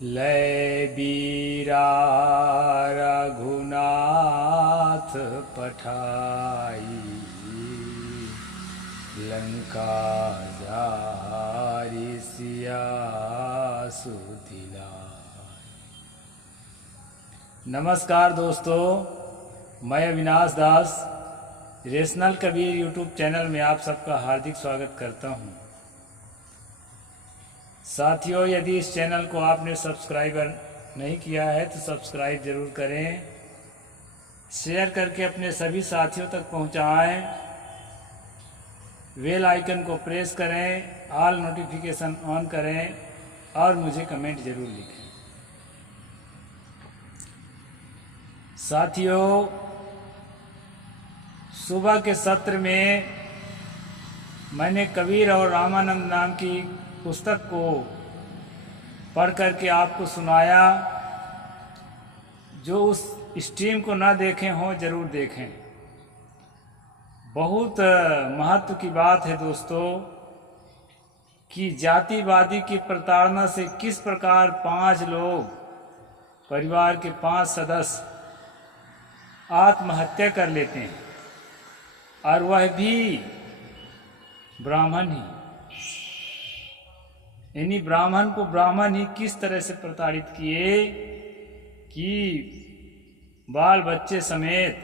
लय बीरा रघुनाथ पठाई, लंका जारी सिया सुदिलाई। नमस्कार दोस्तों, मैं अविनाश दास रेशनल कबीर यूट्यूब चैनल में आप सबका हार्दिक स्वागत करता हूं। साथियों, यदि इस चैनल को आपने सब्सक्राइबर नहीं किया है तो सब्सक्राइब ज़रूर करें, शेयर करके अपने सभी साथियों तक पहुंचाएं, बेल आइकन को प्रेस करें, ऑल नोटिफिकेशन ऑन करें और मुझे कमेंट ज़रूर लिखें। साथियों, सुबह के सत्र में मैंने कबीर और रामानंद नाम की पुस्तक को पढ़ करके आपको सुनाया। जो उस स्ट्रीम को ना देखे हों ज़रूर देखें। बहुत महत्व की बात है दोस्तों कि जातिवादी की प्रताड़ना से किस प्रकार 5 लोग, परिवार के 5 सदस्य आत्महत्या कर लेते हैं, और वह भी ब्राह्मण ही। यानी ब्राह्मण को ब्राह्मण ही किस तरह से प्रताड़ित किए कि बाल बच्चे समेत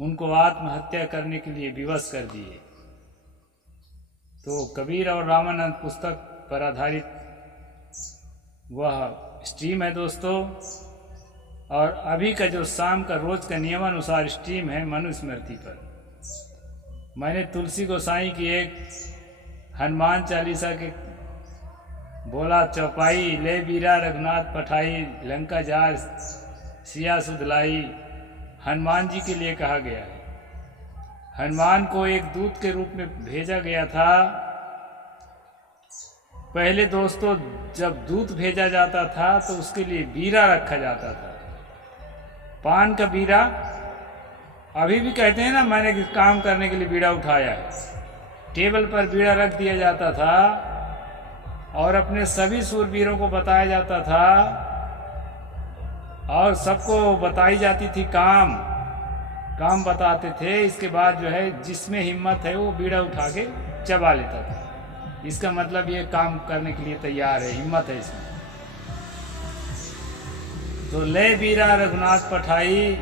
उनको आत्महत्या करने के लिए विवश कर दिए। तो कबीर और रामानंद पुस्तक पर आधारित वह स्ट्रीम है दोस्तों। और अभी का जो शाम का रोज का नियमानुसार स्ट्रीम है मनुस्मृति पर। मैंने तुलसी गोसाई की एक हनुमान चालीसा के बोला चौपाई, ले बीरा रघुनाथ पठाई, लंका जार सिया सुधलाई, हनुमान जी के लिए कहा गया है। हनुमान को एक दूत के रूप में भेजा गया था। पहले दोस्तों जब दूत भेजा जाता था तो उसके लिए बीरा रखा जाता था, पान का बीरा। अभी भी कहते हैं ना, मैंने काम करने के लिए बीड़ा उठाया है। टेबल पर बीड़ा रख दिया जाता था और अपने सभी सूरवीरों को बताया जाता था और सबको बताई जाती थी काम बताते थे। इसके बाद जो है जिसमें हिम्मत है वो बीड़ा उठा के चबा लेता था। इसका मतलब ये काम करने के लिए तैयार है, हिम्मत है इसमें। तो ले बीरा रघुनाथ पठाई,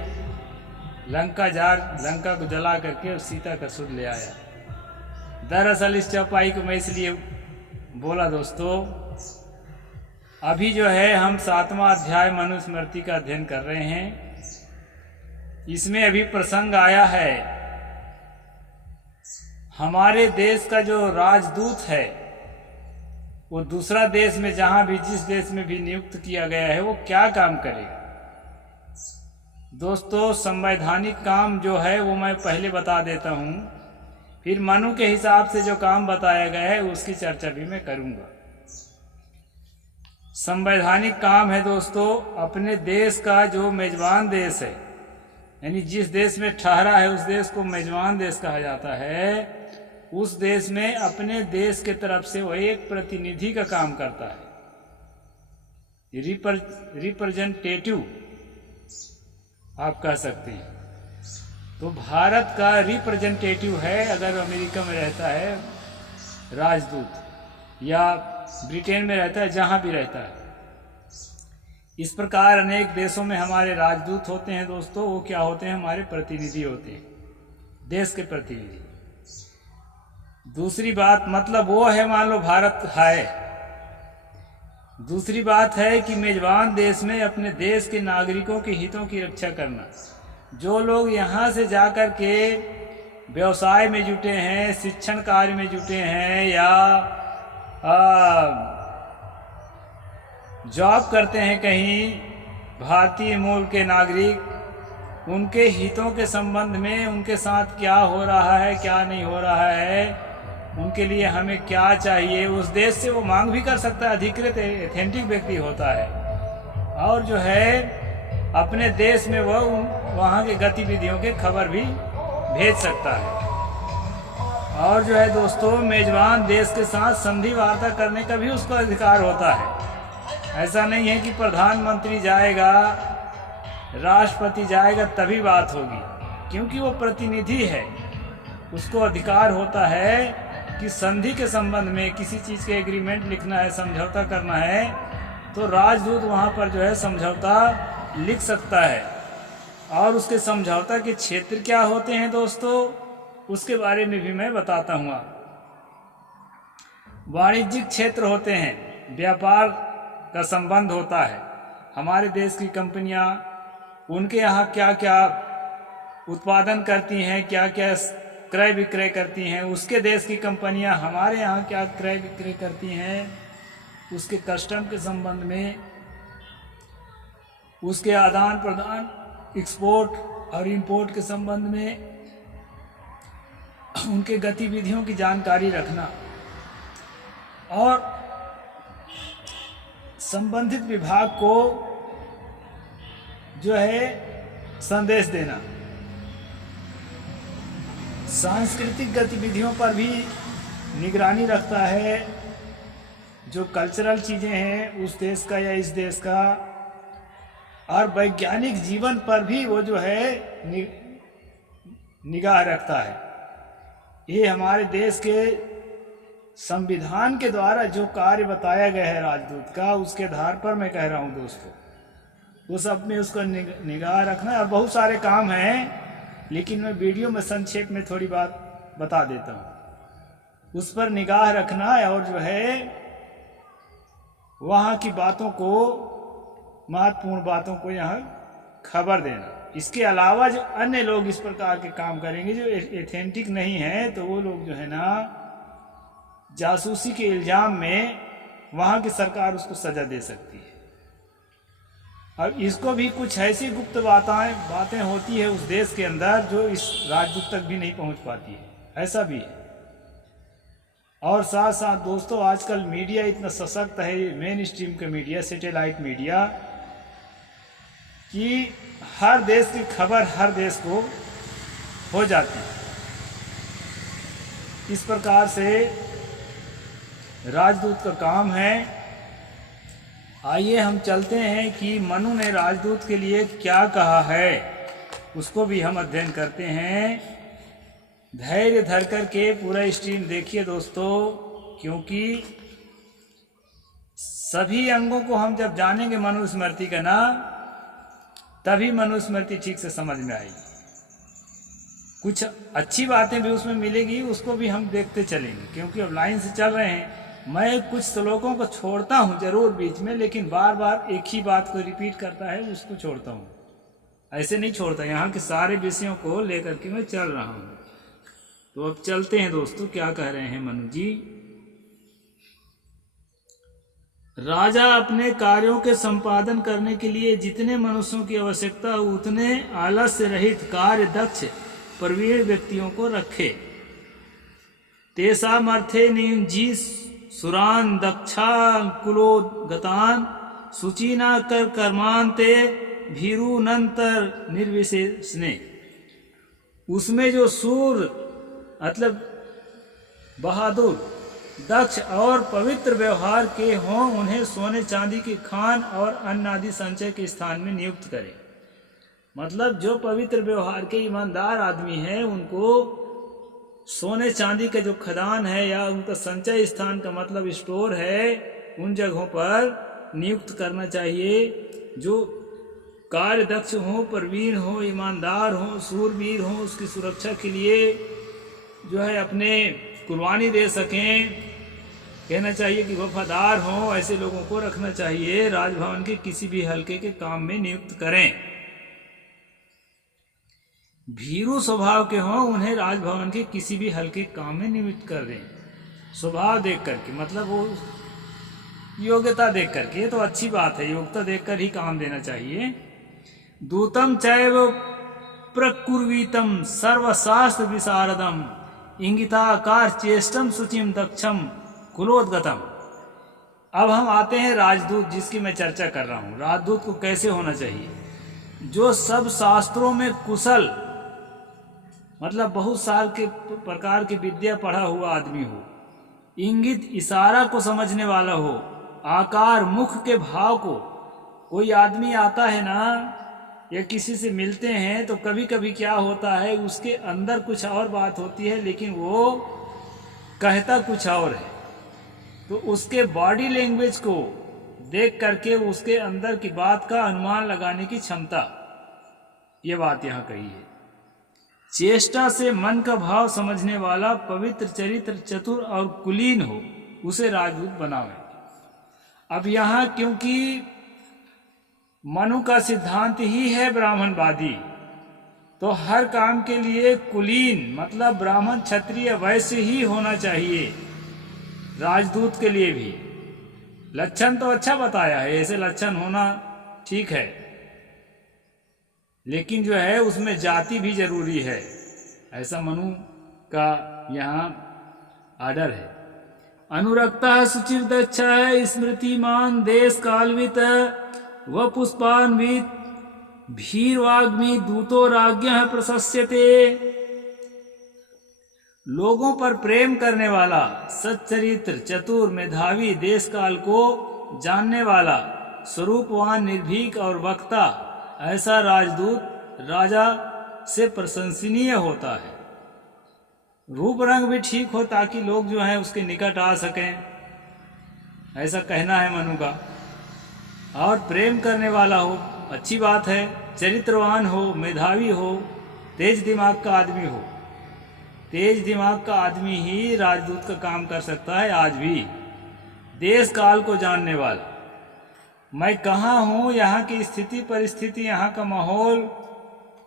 लंका को जला करके और सीता का सुध ले आया। दरअसल इस चौपाई को मैं इसलिए बोला दोस्तों, अभी जो है हम 7वां अध्याय मनुस्मृति का अध्ययन कर रहे हैं। इसमें अभी प्रसंग आया है, हमारे देश का जो राजदूत है वो दूसरा देश में, जहां भी जिस देश में भी नियुक्त किया गया है, वो क्या काम करेगा। दोस्तों, संवैधानिक काम जो है वो मैं पहले बता देता हूं, फिर मनु के हिसाब से जो काम बताया गया है उसकी चर्चा भी मैं करूंगा। संवैधानिक काम है दोस्तों, अपने देश का जो मेजबान देश है, यानी जिस देश में ठहरा है उस देश को मेजबान देश कहा जाता है। उस देश में अपने देश के तरफ से वह एक प्रतिनिधि का काम करता है, रिप्रेजेंटेटिव आप कह सकते हैं। तो भारत का रिप्रेजेंटेटिव है, अगर अमेरिका में रहता है राजदूत, या ब्रिटेन में रहता है, जहां भी रहता है। इस प्रकार अनेक देशों में हमारे राजदूत होते हैं दोस्तों। वो क्या होते हैं? हमारे प्रतिनिधि होते हैं, देश के प्रतिनिधि। दूसरी बात, मतलब वो है, मान लो भारत है। दूसरी बात है कि मेजबान देश में अपने देश के नागरिकों के हितों की रक्षा करना। जो लोग यहाँ से जाकर के व्यवसाय में जुटे हैं, शिक्षण कार्य में जुटे हैं, या जॉब करते हैं कहीं, भारतीय मूल के नागरिक, उनके हितों के संबंध में उनके साथ क्या हो रहा है, क्या नहीं हो रहा है, उनके लिए हमें क्या चाहिए, उस देश से वो मांग भी कर सकता है। अधिकृत एथेंटिक व्यक्ति होता है और जो है अपने देश में वह वहाँ की गतिविधियों के खबर भी भेज सकता है। और जो है दोस्तों, मेजबान देश के साथ संधि वार्ता करने का भी उसको अधिकार होता है। ऐसा नहीं है कि प्रधानमंत्री जाएगा, राष्ट्रपति जाएगा तभी बात होगी, क्योंकि वो प्रतिनिधि है। उसको अधिकार होता है कि संधि के संबंध में किसी चीज़ के एग्रीमेंट लिखना है, समझौता करना है, तो राजदूत वहाँ पर जो है समझौता लिख सकता है। और उसके समझौता के क्षेत्र क्या होते हैं दोस्तों, उसके बारे में भी मैं बताता हूँ। वाणिज्यिक क्षेत्र होते हैं, व्यापार का संबंध होता है। हमारे देश की कंपनियां उनके यहाँ क्या क्या उत्पादन करती हैं, क्या क्या क्रय विक्रय करती हैं, उसके देश की कंपनियां हमारे यहाँ क्या क्रय विक्रय करती हैं, उसके कस्टम के संबंध में, उसके आदान प्रदान, एक्सपोर्ट और इंपोर्ट के संबंध में उनके गतिविधियों की जानकारी रखना और संबंधित विभाग को जो है संदेश देना। सांस्कृतिक गतिविधियों पर भी निगरानी रखता है, जो कल्चरल चीज़ें हैं उस देश का या इस देश का, और वैज्ञानिक जीवन पर भी वो जो है निगाह रखता है। ये हमारे देश के संविधान के द्वारा जो कार्य बताया गया है राजदूत का, उसके आधार पर मैं कह रहा हूँ दोस्तों, वो सब में उसको निगाह रखना है। और बहुत सारे काम हैं, लेकिन मैं वीडियो में संक्षेप में थोड़ी बात बता देता हूँ। उस पर निगाह रखना और जो है वहाँ की बातों को, महत्वपूर्ण बातों को यहाँ खबर देना। इसके अलावा जो अन्य लोग इस प्रकार के काम करेंगे जो एथेंटिक नहीं है, तो वो लोग जो है ना जासूसी के इल्जाम में वहाँ की सरकार उसको सजा दे सकती है। और इसको भी कुछ ऐसी गुप्त बातें होती है उस देश के अंदर जो इस राजदूत तक भी नहीं पहुँच पाती है, ऐसा भी है। और साथ साथ दोस्तों आजकल मीडिया इतना सशक्त है, मेन स्ट्रीम का मीडिया, सैटेलाइट मीडिया, कि हर देश की खबर हर देश को हो जाती है। इस प्रकार से राजदूत का काम है। आइए हम चलते हैं कि मनु ने राजदूत के लिए क्या कहा है, उसको भी हम अध्ययन करते हैं। धैर्य धर कर के पूरा स्ट्रीम देखिए दोस्तों, क्योंकि सभी अंगों को हम जब जानेंगे मनुस्मृति का ना, तभी मनुस्मृति ठीक से समझ में आएगी। कुछ अच्छी बातें भी उसमें मिलेगी, उसको भी हम देखते चलेंगे, क्योंकि अब लाइन से चल रहे हैं। मैं कुछ श्लोकों को छोड़ता हूँ जरूर बीच में, लेकिन बार बार एक ही बात को रिपीट करता है, उसको छोड़ता हूँ। ऐसे नहीं छोड़ता, यहाँ के सारे विषयों को लेकर के मैं चल रहा हूँ। तो अब चलते हैं दोस्तों, क्या कह रहे हैं मनु जी। राजा अपने कार्यों के संपादन करने के लिए जितने मनुष्यों की आवश्यकता उतने आलस्य रहित कार्य दक्ष प्रवीण व्यक्तियों को रखे। तेसाम अर्थे नियुंजी सुरान दक्षाकुलोगतान सुचीना कर कर्मांते भीरुनंतर निर्विशेषने। उसमें जो सूर मतलब बहादुर, दक्ष और पवित्र व्यवहार के हों, उन्हें सोने चांदी की खान और अन्न आदि संचय के स्थान में नियुक्त करें। मतलब जो पवित्र व्यवहार के ईमानदार आदमी हैं, उनको सोने चांदी का जो खदान है या उनका संचय स्थान का मतलब स्टोर है, उन जगहों पर नियुक्त करना चाहिए। जो कार्य दक्ष हो, प्रवीण हो, ईमानदार हो, सूरवीर हो, उसकी सुरक्षा के लिए जो है अपने कुर्बानी दे सकें, कहना चाहिए कि वफादार हों, ऐसे लोगों को रखना चाहिए। राजभवन के किसी भी हल्के के काम में नियुक्त करें। भीरू स्वभाव के हों, उन्हें राजभवन के किसी भी हल्के काम में नियुक्त कर दें। स्वभाव देख करके, मतलब वो योग्यता देख करके, ये तो अच्छी बात है, योग्यता देखकर ही काम देना चाहिए। दूतम चैव प्रकुर्वीतम सर्वशास्त्र विशारदम इंगिताकार चेष्टम शुचिम दक्षम कुलोदगतम। अब हम आते हैं राजदूत, जिसकी मैं चर्चा कर रहा हूँ। राजदूत को कैसे होना चाहिए? जो सब शास्त्रों में कुशल, मतलब बहुत साल के प्रकार की विद्या पढ़ा हुआ आदमी हो, इंगित इशारा को समझने वाला हो, आकार मुख के भाव को, कोई आदमी आता है ना या किसी से मिलते हैं तो कभी कभी क्या होता है, उसके अंदर कुछ और बात होती है लेकिन वो कहता कुछ और है। तो उसके बॉडी लैंग्वेज को देख करके उसके अंदर की बात का अनुमान लगाने की क्षमता, ये बात यहाँ कही है। चेष्टा से मन का भाव समझने वाला, पवित्र चरित्र, चतुर और कुलीन हो, उसे राजदूत बनावे। अब यहाँ क्योंकि मनु का सिद्धांत ही है ब्राह्मणवादी, तो हर काम के लिए कुलीन मतलब ब्राह्मण, क्षत्रिय, वैश्य ही होना चाहिए। राजदूत के लिए भी लक्षण तो अच्छा बताया है, ऐसे लक्षण होना ठीक है, लेकिन जो है उसमें जाति भी जरूरी है, ऐसा मनु का यहाँ आर्डर है। अनुरक्ता सुचिर दक्ष स्मृतिमान देश कालवित व पुष्पान्वित भीरवाग्मि दूतो राज्ञ प्रशस्यते। लोगों पर प्रेम करने वाला, सच्चरित्र, चतुर, मेधावी, देश काल को जानने वाला, स्वरूपवान, निर्भीक और वक्ता, ऐसा राजदूत राजा से प्रशंसनीय होता है। रूप रंग भी ठीक हो ताकि लोग जो हैं उसके निकट आ सकें, ऐसा कहना है मनु का। और प्रेम करने वाला हो, अच्छी बात है। चरित्रवान हो, मेधावी हो, तेज दिमाग का आदमी हो। तेज दिमाग का आदमी ही राजदूत का काम कर सकता है आज भी। देश काल को जानने वाला, मैं कहाँ हूँ, यहाँ की स्थिति परिस्थिति, यहाँ का माहौल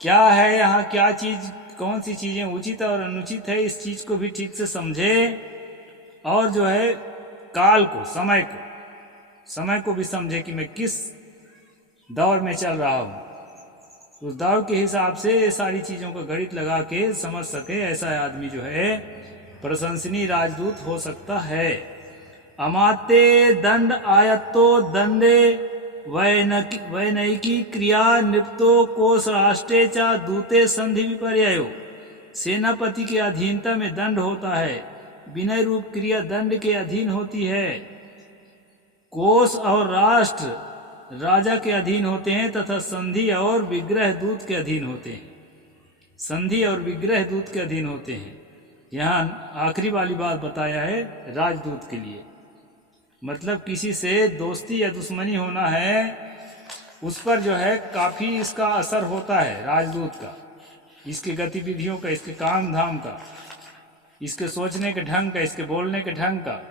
क्या है, यहाँ क्या चीज, कौन सी चीजें उचित और अनुचित है, इस चीज को भी ठीक से समझे। और जो है काल को, समय को भी समझे कि मैं किस दौर में चल रहा हूँ, उस दौर के हिसाब से ये सारी चीजों का गणित लगा के समझ सके, ऐसा आदमी जो है प्रशंसनीय राजदूत हो सकता है। अमाते दंड आयत्तो दंडे वैनयिकी क्रिया नृप्तो कोश राष्ट्रे चा दूते संधि विपर्ययो। सेनापति के अधीनता में दंड होता है, विनय रूप क्रिया दंड के अधीन होती है। कोश और राष्ट्र राजा के अधीन होते हैं तथा संधि और विग्रह दूत के अधीन होते हैं। संधि और विग्रह दूत के अधीन होते हैं। यहाँ आखिरी वाली बात बताया है राजदूत के लिए, मतलब किसी से दोस्ती या दुश्मनी होना है, उस पर जो है काफी इसका असर होता है राजदूत का, इसकी गतिविधियों का, इसके काम धाम का, इसके सोचने के ढंग का, इसके बोलने के ढंग का,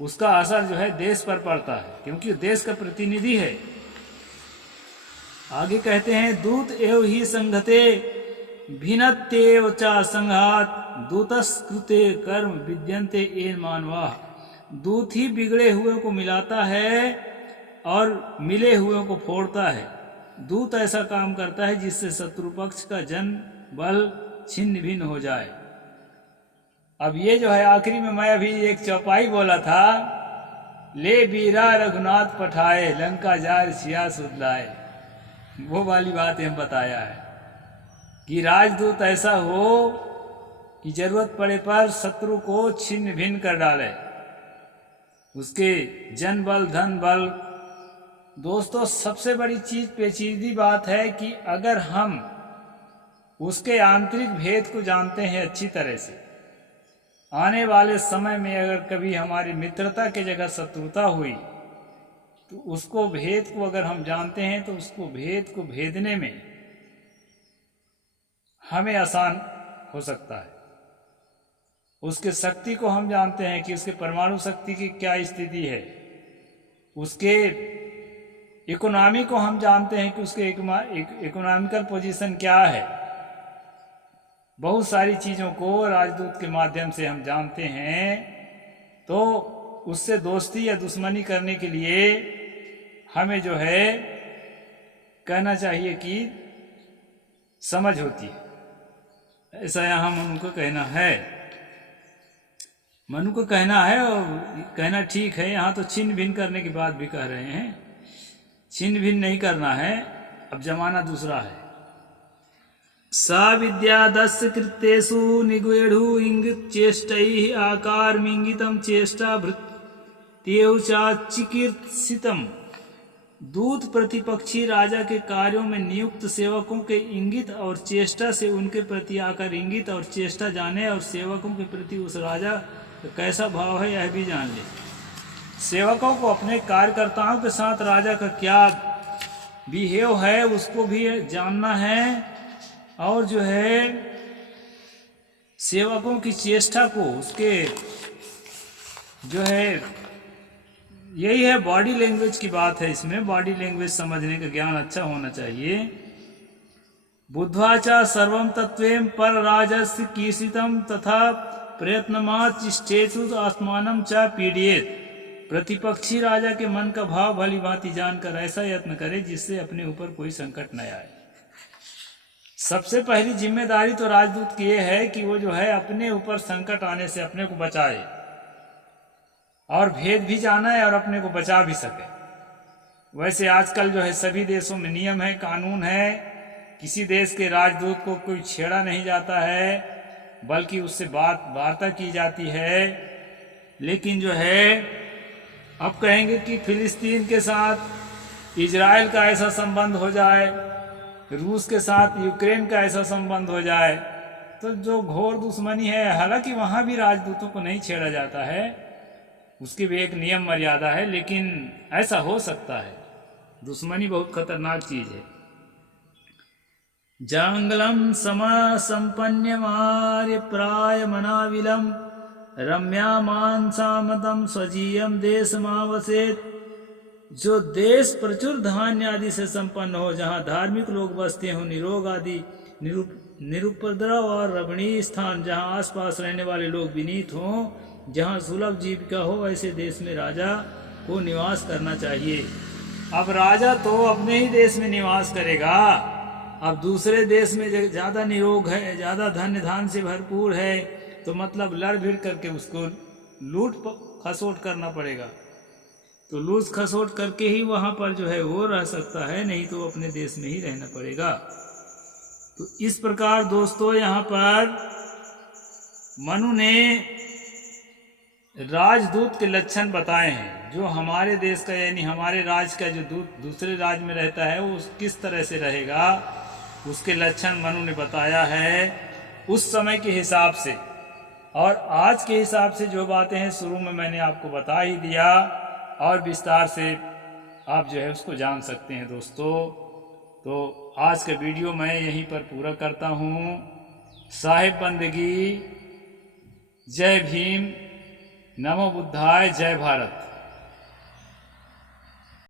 उसका असर जो है देश पर पड़ता है, क्योंकि देश का प्रतिनिधि है। आगे कहते हैं दूत एव ही संघते भिन्नत्येव च संघात दूतस्कृते कर्म विद्यन्ते एन मानवा। दूत ही बिगड़े हुए को मिलाता है और मिले हुए को फोड़ता है। दूत ऐसा काम करता है जिससे शत्रु पक्ष का जन बल छिन्न भिन्न हो जाए। अब ये जो है आखिरी में मैं अभी एक चौपाई बोला था, ले बीरा रघुनाथ पठाए लंका जार सिया सुधलाए, वो वाली बात हम बताया है कि राजदूत ऐसा हो कि जरूरत पड़े पर शत्रु को छिन्न भिन्न कर डाले, उसके जन बल धन बल। दोस्तों सबसे बड़ी चीज पेचीदी बात है कि अगर हम उसके आंतरिक भेद को जानते हैं अच्छी तरह से, आने वाले समय में अगर कभी हमारी मित्रता की जगह शत्रुता हुई तो उसको भेद को अगर हम जानते हैं तो उसको भेद को भेदने में हमें आसान हो सकता है। उसके शक्ति को हम जानते हैं कि उसके परमाणु शक्ति की क्या स्थिति है, उसके इकोनॉमी को हम जानते हैं कि उसके इकोनॉमिकल पोजीशन क्या है। बहुत सारी चीज़ों को राजदूत के माध्यम से हम जानते हैं, तो उससे दोस्ती या दुश्मनी करने के लिए हमें जो है कहना चाहिए कि समझ होती है। ऐसा यहाँ मनु को कहना है, मनु को कहना है और कहना ठीक है। यहाँ तो छिन्न भिन्न करने की बात भी कह रहे हैं, छिन्न भिन्न नहीं करना है, अब जमाना दूसरा है। सा विद्या दस्य कृत्येषु निगूढ़ इंगित चेष्टैः आकार मिंगितम चेष्टा भृत्य तेवचा चिकीर्षितम। दूत प्रतिपक्षी राजा के कार्यों में नियुक्त सेवकों के इंगित और चेष्टा से उनके प्रति आकर इंगित और चेष्टा जाने और सेवकों के प्रति उस राजा का कैसा भाव है यह भी जान ले। सेवकों को अपने कार्यकर्ताओं के साथ राजा का क्या बिहेव है उसको भी जानना है, और जो है सेवकों की चेष्टा को उसके जो है यही है बॉडी लैंग्वेज की बात है। इसमें बॉडी लैंग्वेज समझने का ज्ञान अच्छा होना चाहिए। बुद्ध्वा सर्वं तत्त्वेन पर राजस्य कीर्षितम तथा प्रयत्नमात् चेष्टेषु आत्मानं च पीडयेत्। प्रतिपक्षी राजा के मन का भाव भली भांति जानकर ऐसा यत्न करे जिससे अपने ऊपर कोई संकट न आए। सबसे पहली जिम्मेदारी तो राजदूत की यह है कि वो जो है अपने ऊपर संकट आने से अपने को बचाए, और भेद भी जाना है और अपने को बचा भी सके। वैसे आजकल जो है सभी देशों में नियम है, कानून है, किसी देश के राजदूत को कोई छेड़ा नहीं जाता है, बल्कि उससे वार्ता की जाती है। लेकिन जो है अब कहेंगे कि फिलिस्तीन के साथ इजराइल का ऐसा संबंध हो जाए, रूस के साथ यूक्रेन का ऐसा संबंध हो जाए, तो जो घोर दुश्मनी है, हालांकि वहाँ भी राजदूतों को नहीं छेड़ा जाता है, उसकी भी एक नियम मर्यादा है, लेकिन ऐसा हो सकता है। दुश्मनी बहुत खतरनाक चीज है। जांगलम समसंपन्यमार्य प्राय मनाविलम रम्या मानसामतम स्वजीयम देशमावसेत। जो देश प्रचुर धान्य आदि से संपन्न हो, जहाँ धार्मिक लोग बसते हो, निरोग आदि निरुपद्रव और रमणीय स्थान, जहाँ आसपास रहने वाले लोग विनीत हों, जहाँ सुलभ जीविका हो, ऐसे देश में राजा को निवास करना चाहिए। अब राजा तो अपने ही देश में निवास करेगा, अब दूसरे देश में ज़्यादा निरोग है, ज़्यादा धन्य धान से भरपूर है, तो मतलब लड़ भिड़ करके उसको लूट खसोट करना पड़ेगा। तो लूट खसोट करके ही वहाँ पर जो है वो रह सकता है, नहीं तो अपने देश में ही रहना पड़ेगा। तो इस प्रकार दोस्तों यहाँ पर मनु ने राजदूत के लक्षण बताए हैं। जो हमारे देश का यानी हमारे राज्य का जो दूत दूसरे राज्य में रहता है वो किस तरह से रहेगा, उसके लक्षण मनु ने बताया है उस समय के हिसाब से। और आज के हिसाब से जो बातें हैं शुरू में मैंने आपको बता ही दिया, और विस्तार से आप जो है उसको जान सकते हैं दोस्तों। तो आज का वीडियो मैं यहीं पर पूरा करता हूँ। साहिब बंदगी। जय भीम, नमो बुद्धाय, जय भारत।